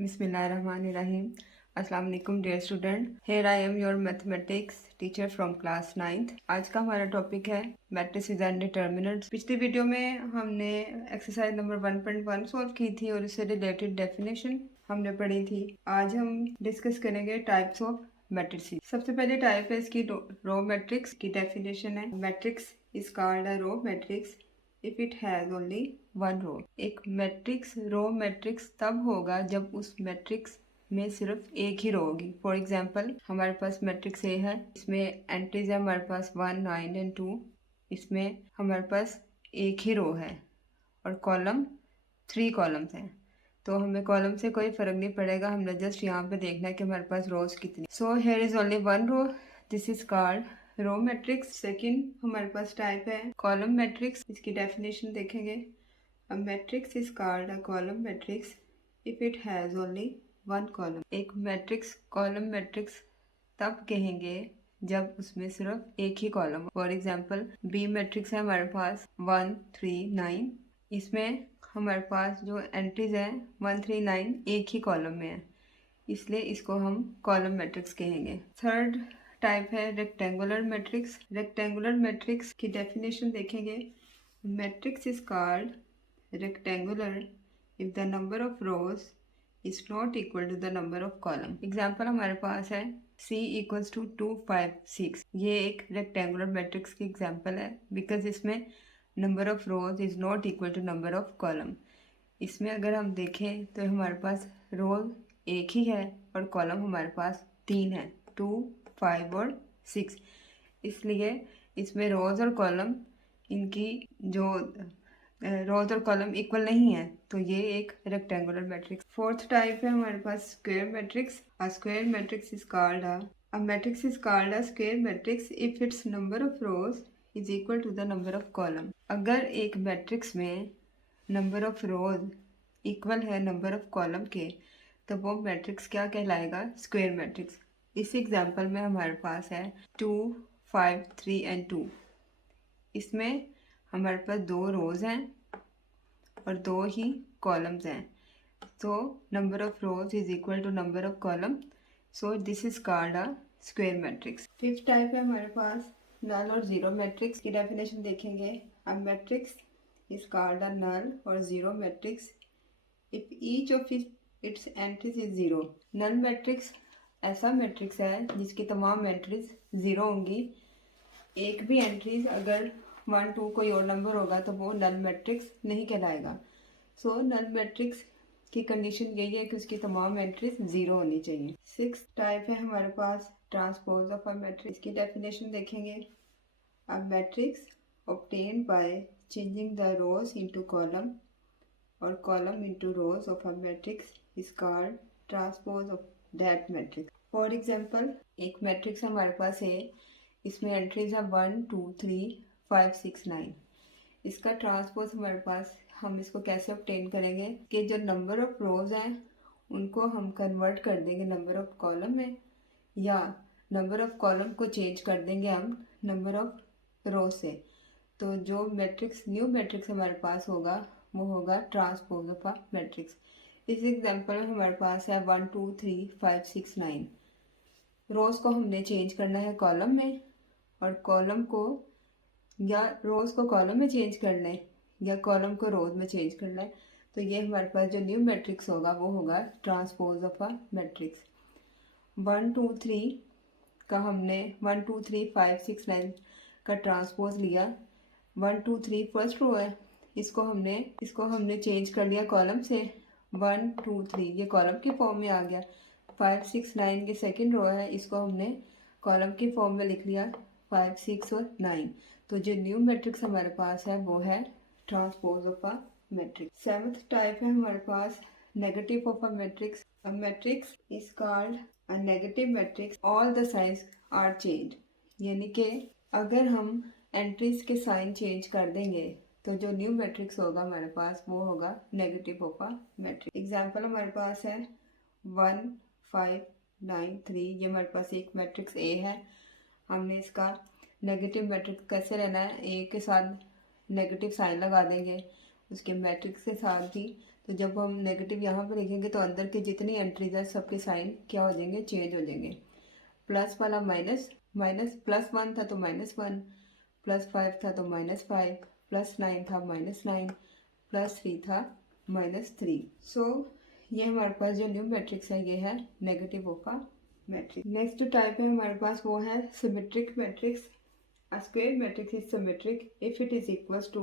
Bismillahirrahmanirrahim. Assalamu alaikum dear student. Here I am your mathematics teacher from class 9th. आज का हमारा topic है matrices and determinants. पिछली video में हमने एक्सरसाइज नंबर 1.1 सॉल्व की थी और इससे रिलेटेड डेफिनेशन हमने पढ़ी थी। आज हम डिस्कस करेंगे टाइप्स ऑफ मैट्रिसेस। सबसे पहले टाइप है इसकी रो मैट्रिक्स की डेफिनेशन है। Matrix is called a row matrix if it has only one row. एक मैट्रिक्स रो मैट्रिक्स तब होगा जब उस मैट्रिक्स में सिर्फ एक ही रो होगी। फॉर एग्जाम्पल हमारे पास मैट्रिक्स ए है, इसमें एंट्रीज है हमारे पास 1, 9 एंड 2। इसमें हमारे पास एक ही रो है और कॉलम 3 कॉलम्स हैं, तो हमें कॉलम से कोई फर्क नहीं पड़ेगा, हमने जस्ट यहाँ पे देखना है कि हमारे पास रोज कितनी। So here is only one row, this is called row matrix. Second हमारे पास टाइप है कॉलम मैट्रिक्स। इसकी डेफिनेशन देखेंगे। A matrix is called a column matrix if it has only one column. एक मैट्रिक्स कॉलम मैट्रिक्स तब कहेंगे जब उसमें सिर्फ एक ही कॉलम हो। फॉर एग्जाम्पल बी मैट्रिक्स है हमारे पास 1, 3, 9। इसमें हमारे पास जो एंट्रीज है 1, 3, 9 एक ही कॉलम में है, इसलिए इसको हम कॉलम मैट्रिक्स कहेंगे। थर्ड टाइप है रेक्टेंगुलर मैट्रिक्स। रेक्टेंगुलर मैट्रिक्स की डेफिनेशन देखेंगे। Matrix is called rectangular if the number of rows is not equal to the number of column. Example हमारे पास है C इक्वल्स टू 2, 5, 6। ये एक रेक्टेंगुलर मैट्रिक्स की एग्जाम्पल है बिकॉज इसमें number of rows is not equal to number of column. इसमें अगर हम देखें तो हमारे पास रोज एक ही है और कॉलम हमारे पास 3 है, 2, 5 और 6। इसलिए इसमें रोज और कॉलम इनकी जो रोज और कॉलम इक्वल नहीं है, तो ये एक रेक्टेंगुलर मैट्रिक्स। फोर्थ टाइप है हमारे पास square matrix. A square matrix is called a matrix is called a square matrix if its number of rows is equal to the number of column. अगर एक मैट्रिक्स में नंबर ऑफ रोज इक्वल है number of column के, तो वो matrix क्या कहलाएगा? Square matrix. इस एग्जाम्पल में हमारे पास है 2, 5, 3 एंड 2। इसमें हमारे पास 2 रोज हैं और 2 ही कॉलम्स हैं, तो number of rows is equal to number of column, so this is called a square matrix. Fifth type है हमारे पास नल और जीरो मैट्रिक्स की डेफिनेशन देखेंगे। A matrix is called a null और zero matrix if each of its entries is zero. Null matrix ऐसा matrix है जिसकी तमाम एंट्रीज ज़ीरो होंगी। एक भी एंट्रीज अगर 1, 2 कोई और नंबर होगा तो वो नल मैट्रिक्स नहीं कहलाएगा। सो नल मैट्रिक्स की कंडीशन यही है कि उसकी तमाम एंट्रीज ज़ीरो होनी चाहिए। सिक्स टाइप है हमारे पास ट्रांसपोज ऑफ अ मैट्रिक्स की डेफिनेशन देखेंगे। A matrix obtained by changing the rows into column और column into rows of a matrix is called transpose of that matrix. For example एक matrix हमारे पास है, इसमें एंट्रीज है 1, 2, 3, 5, 6, 9। इसका ट्रांसपोज हमारे पास, हम इसको कैसे ऑब्टेन करेंगे कि जो नंबर ऑफ रोज हैं उनको हम कन्वर्ट कर देंगे नंबर ऑफ कॉलम में, या नंबर ऑफ कॉलम को चेंज कर देंगे हम नंबर ऑफ रोज से। तो जो मैट्रिक्स न्यू मैट्रिक्स हमारे पास होगा वो होगा ट्रांसपोज ऑफ अ मैट्रिक्स। इस एग्जांपल में हमारे पास है 1, 2, 3, 5, 6, 9। रोज को हमने चेंज करना है कॉलम में और कॉलम को, या रोज को कॉलम में चेंज करना है या कॉलम को रोज में चेंज करना है, तो ये हमारे पास जो न्यू मैट्रिक्स होगा वो होगा ट्रांसपोज ऑफ अ मैट्रिक्स। 1, 2, 3 का हमने 1, 2, 3, 5, 6, 9 का ट्रांसपोज लिया। 1, 2, 3 फर्स्ट रो है, इसको हमने चेंज कर लिया कॉलम से। 1, 2, 3 ये कॉलम के फॉर्म में आ गया। 5, 6, 9 ये सेकंड रो है, इसको हमने कॉलम के फॉर्म में लिख लिया 5, 6 और 9। तो जो न्यू मैट्रिक्स हमारे पास है वो है transpose of a matrix. Seventh type है हमारे पास negative of a matrix. A matrix is called a negative matrix all the signs are change. यानी कि अगर हम एंट्रीज के साइन चेंज कर देंगे तो जो न्यू मैट्रिक्स होगा हमारे पास वो होगा negative of a matrix. Example हमारे पास है 1, 5, 9, 3। ये हमारे पास एक मैट्रिक्स ए है। हमने इसका नेगेटिव मैट्रिक्स कैसे लेना है, ए के साथ नेगेटिव साइन लगा देंगे उसके मैट्रिक्स के साथ भी, तो जब हम नेगेटिव यहाँ पे लिखेंगे तो अंदर के जितनी एंट्रीज है सबके साइन क्या हो जाएंगे, चेंज हो जाएंगे। प्लस वाला माइनस, माइनस +1 था तो -1, +5 था तो -5, +9 था -9, +3 था -3। सो ये हमारे पास जो न्यू मैट्रिक्स है ये है नेगेटिव का मैट्रिक्स। नेक्स्ट जो टाइप है हमारे पास वो है symmetric matrix. A square matrix is symmetric if it is equals to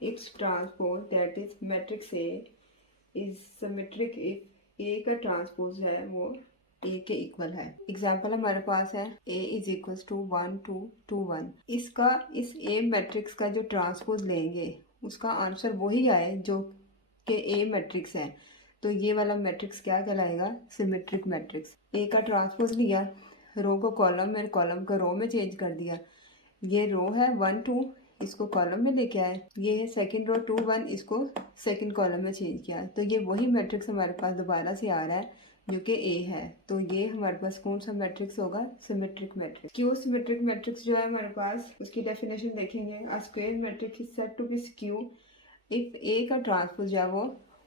its transpose, that is matrix A is symmetric if A का ट्रांसपोज है वो A के इक्वल है। एग्जाम्पल हमारे पास है A इज इक्वल्स टू 1 2 2 1। इसका इस A मैट्रिक्स का जो ट्रांसपोज लेंगे उसका आंसर वही आए जो कि A मैट्रिक्स है, तो ये वाला मैट्रिक्स क्या कहलाएगा, सिमेट्रिक मैट्रिक्स। A का ट्रांसपोज लिया, रो को कॉलम में, कॉलम को रो में चेंज कर दिया। ये रो है 1 2, इसको कॉलम में लेके आए। ये है सेकंड रो 2 1, इसको सेकंड कॉलम में चेंज किया। तो ये वही मैट्रिक्स हमारे पास दोबारा से आ रहा है जो कि ए है। तो ये हमारे पास कौन सा मैट्रिक्स होगा, सिमेट्रिक मैट्रिक्स। क्यों सिमेट्रिक मैट्रिक्स जो है हमारे पास, उसकी डेफिनेशन देखेंगे। A square matrix is said to be skew if A का ट्रांसपोज जो है वो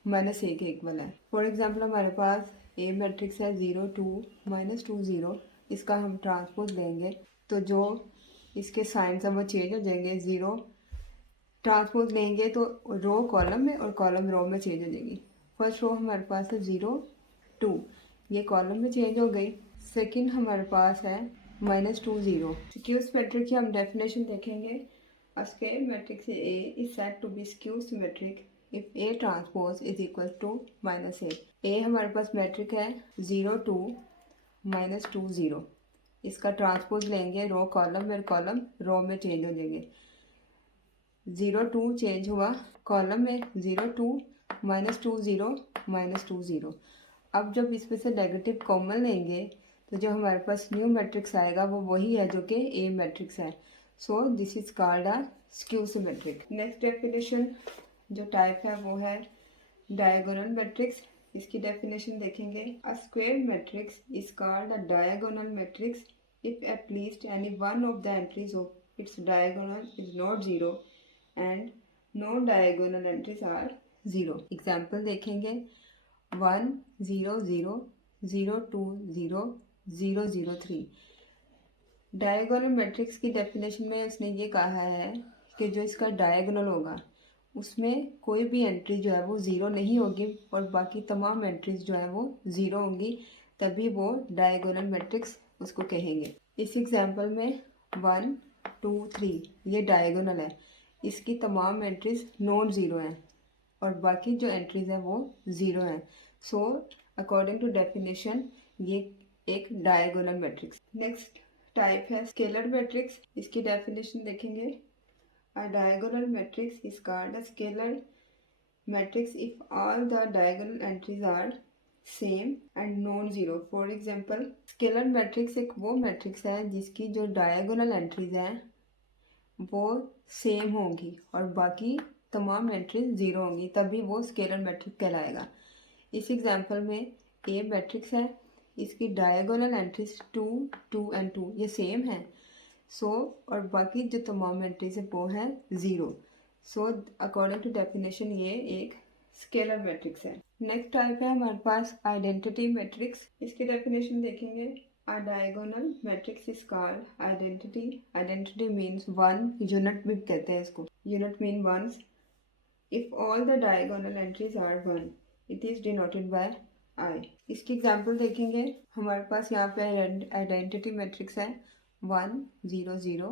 -a के इक्वल है। फॉर एग्जाम्पल हमारे पास ए मैट्रिक्स है 0 2 -2 0। इसका हम ट्रांसपोज लेंगे तो जो इसके साइंस हैं वो चेंज हो जाएंगे। 0 ट्रांसपोज लेंगे तो रो कॉलम में और कॉलम रो में चेंज हो जाएगी। फर्स्ट रो हमारे पास है 0 2, ये कॉलम में चेंज हो गई। सेकंड हमारे पास है -2 0। स्क्यू सिमेट्रिक की हम डेफिनेशन देखेंगे। A square matrix A is said to be skew symmetric if A transpose is equal to -a। A हमारे पास मैट्रिक है 0 2 -2 0। इसका ट्रांसपोज लेंगे, रो कॉलम में, कॉलम रो में चेंज हो जाएंगे। 0 2 चेंज हुआ कॉलम में, 0 2 -2 0 -2 0। अब जब इसमें से नेगेटिव कॉमन लेंगे तो जो हमारे पास न्यू मैट्रिक्स आएगा वो वही है जो कि ए मैट्रिक्स है। So this is called a skew symmetric. Next definition जो टाइप है वो है डायगोनल मैट्रिक्स। इसकी डेफिनेशन देखेंगे। A square matrix is called a diagonal matrix if at least any one of the entries of its diagonal is not 0 and no diagonal entries are 0। Example देखेंगे। 1 0 0 0 2 0 0 0 3। Diagonal matrix की definition में उसने ये कहा है कि जो इसका डायगोनल होगा उसमें कोई भी एंट्री जो है वो 0 नहीं होगी और बाकी तमाम एंट्रीज जो है वो 0 होंगी, तभी वो डायगोनल मैट्रिक्स उसको कहेंगे। इस एग्जांपल में 1 2 3 ये डायगोनल है, इसकी तमाम एंट्रीज नॉन 0 हैं और बाकी जो एंट्रीज हैं वो 0 हैं। सो अकॉर्डिंग टू डेफिनेशन ये एक डायगोनल मैट्रिक्स। नेक्स्ट टाइप है स्केलर मैट्रिक्स। इसकी डेफिनेशन देखेंगे। A diagonal matrix is called a scalar matrix if all the diagonal entries are same and non-zero. For example, scalar matrix एक वो matrix है जिसकी जो diagonal entries हैं वो सेम होंगी और बाकी तमाम एंट्रीज 0 होंगी, तभी वो स्केलर मैट्रिक्स कहलाएगा। इस एग्जांपल में ए मैट्रिक्स है, इसकी डायगोनल एंट्रीज 2 2 एंड 2 ये सेम है। और बाकी जो तमाम एंट्रीज है वो है 0। अकॉर्डिंग टू डेफिनेशन ये एक स्केलर मैट्रिक्स है। नेक्स्ट टाइप है हमारे पास आइडेंटिटी मैट्रिक्स। इसकी डेफिनेशन देखेंगे। A diagonal matrix is called identity. Identity means 1, unit भी कहते हैं इसको, unit mean ones. If all the diagonal entries are 1 it is denoted by I. इसकी एग्जाम्पल देखेंगे। हमारे पास यहाँ पे आइडेंटिटी मैट्रिक्स है 1 0 0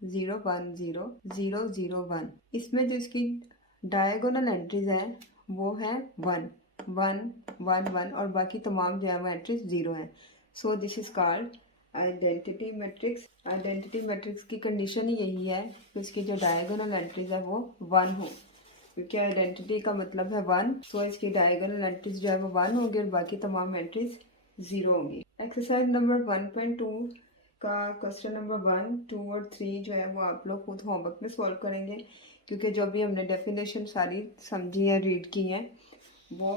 0 1 0 0 0 1। इसमें जो इसकी डायगोनल एंट्रीज हैं वो है 1 1 1 1 और बाकी तमाम जो है वो एंट्रीज 0 हैं। सो this is called identity matrix. Identity matrix की कंडीशन ही यही है कि इसकी जो डायगोनल एंट्रीज है वो 1 हो, क्योंकि आइडेंटिटी का मतलब है 1। सो इसकी डायगोनल एंट्रीज जो है वो 1 होगी और बाकी तमाम एंट्रीज 0 होंगी। एक्सरसाइज नंबर 1.2 का क्वेश्चन नंबर 1 2 और 3 जो है वो आप लोग खुद होमवर्क में सॉल्व करेंगे, क्योंकि जो भी हमने डेफिनेशन सारी समझी है, रीड की हैं, वो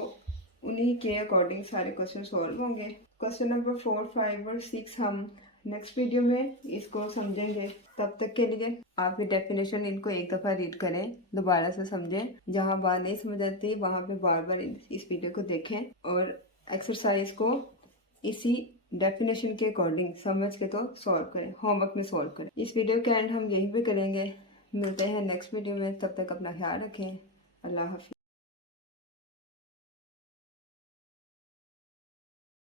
उन्हीं के अकॉर्डिंग सारे क्वेश्चन सॉल्व होंगे। क्वेश्चन नंबर 4 5 और 6 हम नेक्स्ट वीडियो में इसको समझेंगे। तब तक के लिए आप ये डेफिनेशन इनको एक दफ़ा रीड करें, दोबारा से समझें। जहाँ बात नहीं समझ आती वहाँ पे बार बार इस वीडियो को देखें और एक्सरसाइज को इसी डेफिनेशन के अकॉर्डिंग समझ के तो सॉल्व करें, होमवर्क में सॉल्व करें। इस वीडियो के एंड हम यहीं पे करेंगे। मिलते हैं नेक्स्ट वीडियो में, तब तक अपना ख्याल रखें। अल्लाह हाफिज़।